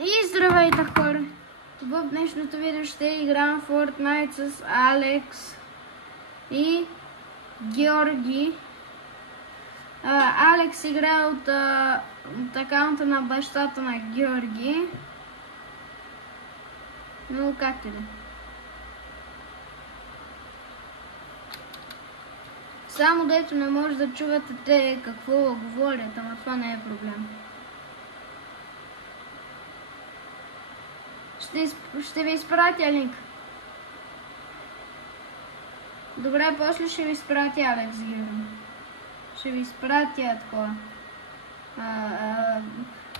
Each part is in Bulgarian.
И здравейте хора! В днешното видео ще играем Fortnite с Алекс и Георги. Алекс играе от акаунта на бащата на Георги. Но както и да. Само дето не може да чувате те какво говорят, ама това не е проблем. Ще ви изпратя линк. Добре, после ще ви изпратя Алекс Георги. Ще ви изпратя такова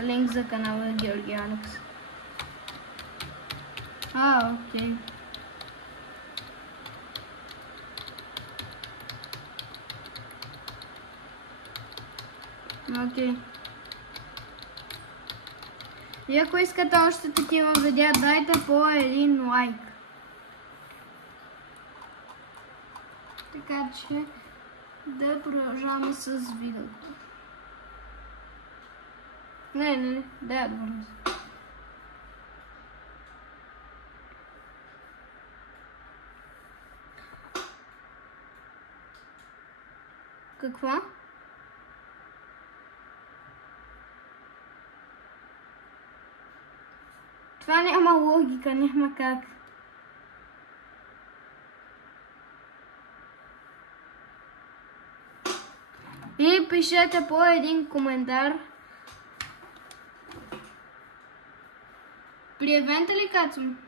линк за канала Георги Алекс. Окей. Окей. И ако искате още такива видеа, дайте по един лайк. Така че да продължаваме с видеото. Не, да, добре. Каква? Това няма логика, няма как. И пишете по един коментар. При евента ли кацам?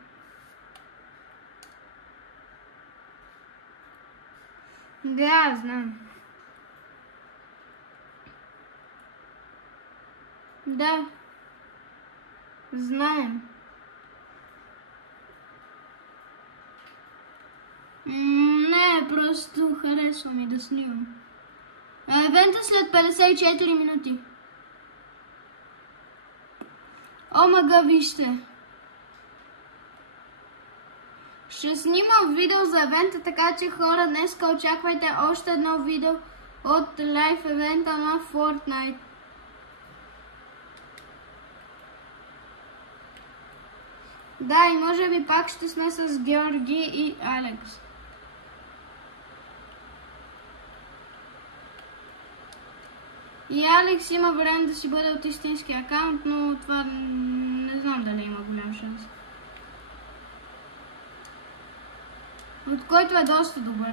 Да, знам. Да. Знаем. Не, просто харесва ми да снимам. Евента след 54 минути. Омага, вижте. Ще снимам видео за евента, така че хора, днеска очаквайте още едно видео от лайв евента на Fortnite. Да, и може би пак ще сме с Георги и Алекс. И Алекс има време да си бъде от истински акаунт, но това не знам дали има голям шанс. От който е доста добър.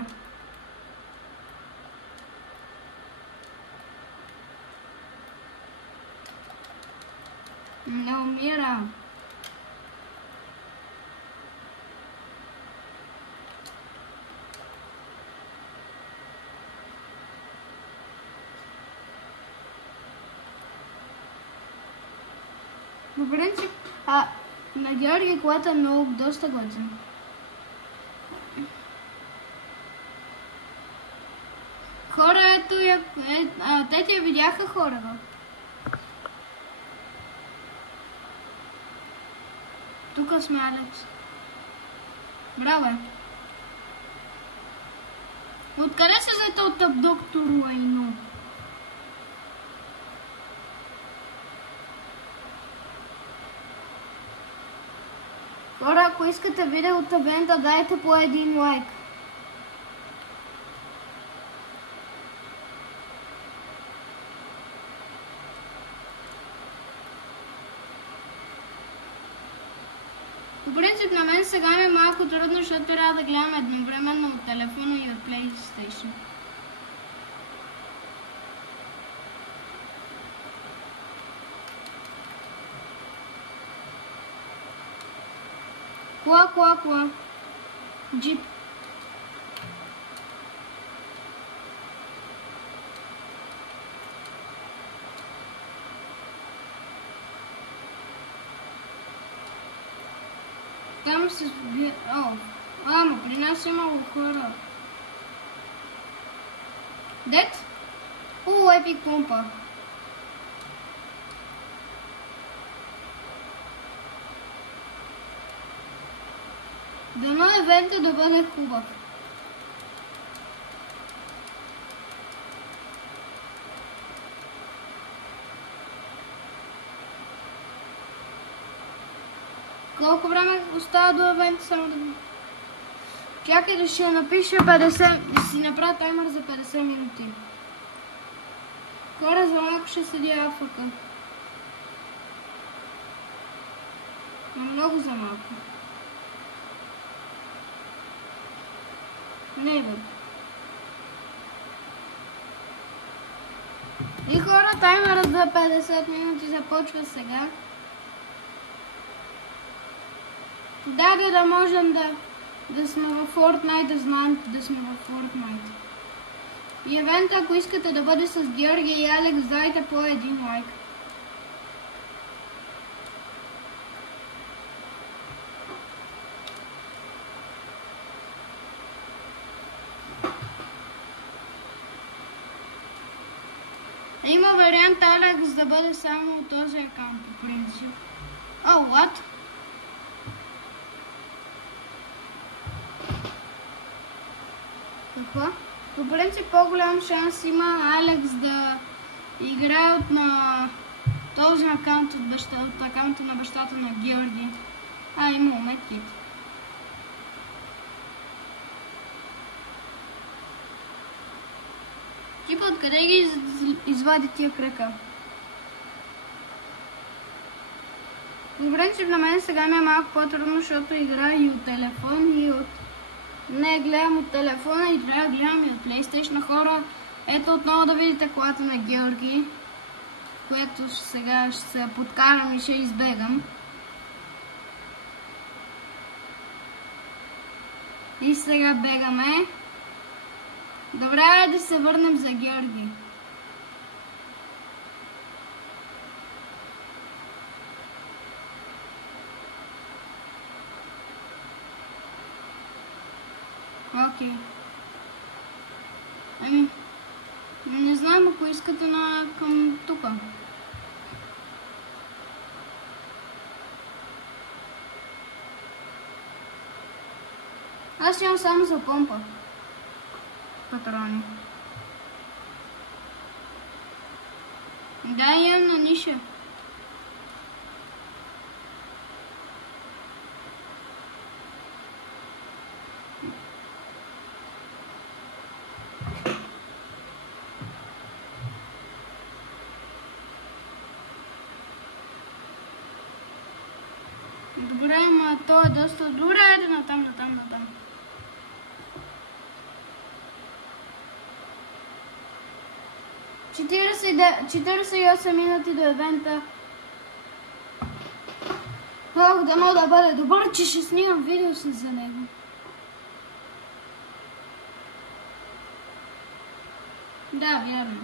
Не умира. По принцип, на Георги колата е много, доста готина. Хора, ето я, те ти я видяха хора, бе. Тук сме, Алекс. Браво е. Откъде се взете от доктор Лайно? Хора, ако искате видео от евента, дайте по един лайк. По принцип на мен сега ми е малко трудно, защото трябва да гледам едновременно от телефона и от PlayStation. Кола. Джип. Там се сбира... Ама при нас имало хора. Дет? Епик помпа. Дано евента да бъде хубав. Колко време остава до евента? Само да... Чакай да ще напиша 50, да си направя таймер за 50 минути. Хора, за малко ще седя АФК. Много за малко. Не бе. И хора, таймерът за 50 минути започва сега. Да можем да сме в Fortnite, да знаем да сме в Fortnite. И евента, ако искате да бъде с Георги и Алекс, дайте по един лайк. Има вариант Алекс да бъде само от този акаунт, по принцип. О, what? Какво? По принцип по-голям шанс има Алекс да играе на този акаунт от акаунта на бащата на Георги. Има медкит. Типа откъде ги извади тия кръка? В принцип на мен сега ми е малко по-трудно, защото играя и от телефон, и от... Не, гледам от телефона и трябва да гледам и от PlayStation. Хора. Ето отново да видите колата на Георги, което сега ще се подкарам и ще избегам. И сега бегаме. Добре е да се върнем за Георги. Окей. Не знам, ако искате към тука. Аз имам само за помпа патрони. Да, имам на ниша. Добре, ама то е доста... Добре, айде натам. 48 минути до евента. Ох, да мога да бъде добър, че ще снимам видео си за него. Да, вярно.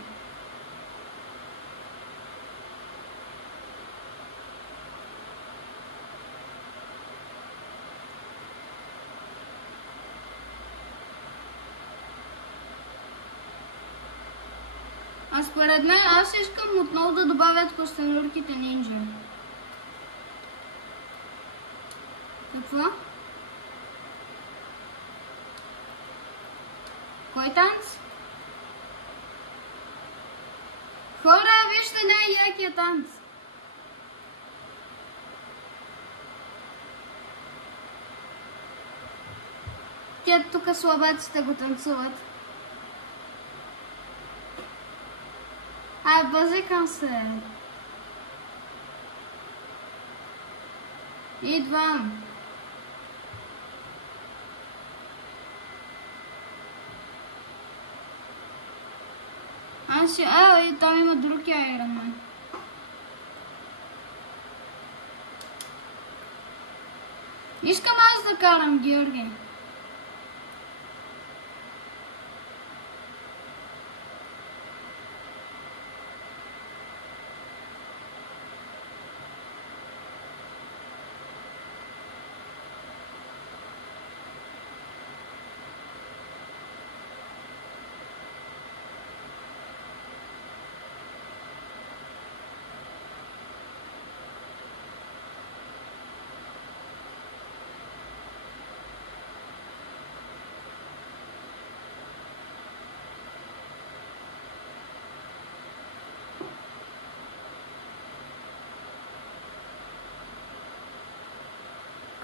А според мен аз искам отново да добавят костенурките нинджа. Какво? Кой танц? Хора, вижте най-якия танц. Тя тук слабаците го танцуват. Базикам се. Идвам. И там има друг Iron Man. Искам аз да карам, Георги.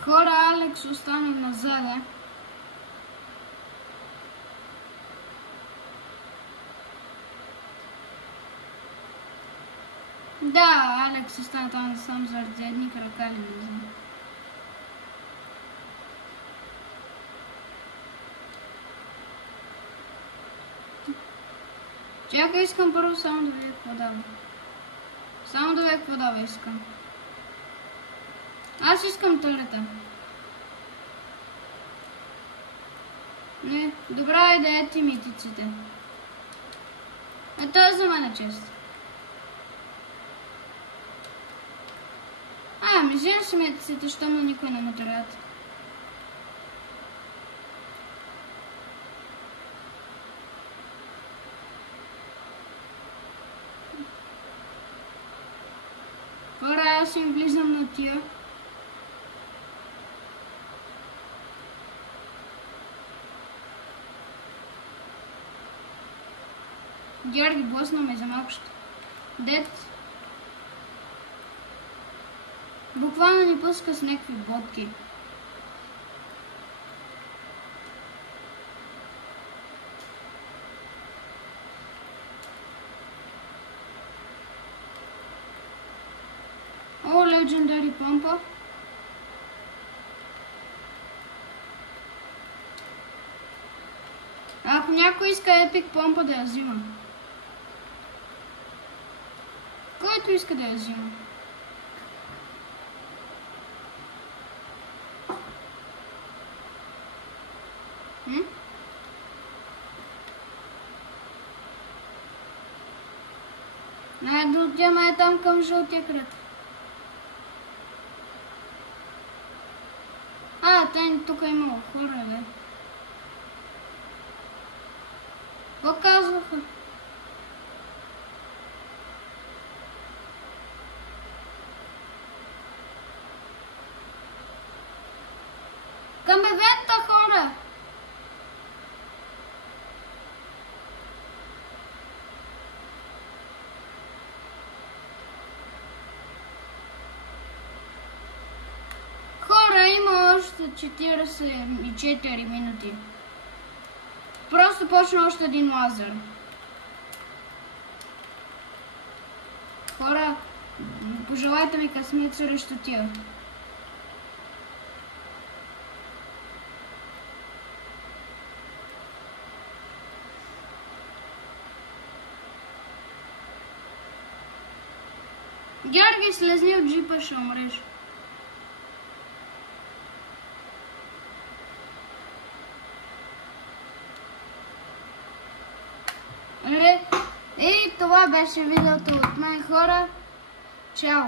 Хора, Алекс остана назад. Да, Алекс остана там сам заради едни крака ли не знам. Чакай, искам първо само да видя какво дава. Само да видя какво дава искам. Аз искам турета. Не, добра идея ти митиците. Това е за мен чест. Ми взимам си митиците, що му никой не ме турят. Хора, аз им влизам на тия. Георги, блъсна ме за малко ще. Дет. Буквално ни пуска с някакви ботки. О, Legendary помпа. Ако някой иска епик помпа да я взима. Който иска да я взима. Да отиваме там към жълтия кръг. Те тук имало хора, бе. Какво казваха? Към евента, хора! Има още 44 минути. Просто почна още един лазер. Хора, пожелайте ми късмет срещу тия. Георги, слезни от джипа, ще умреш. И това беше видеото от мен, хора. Чао!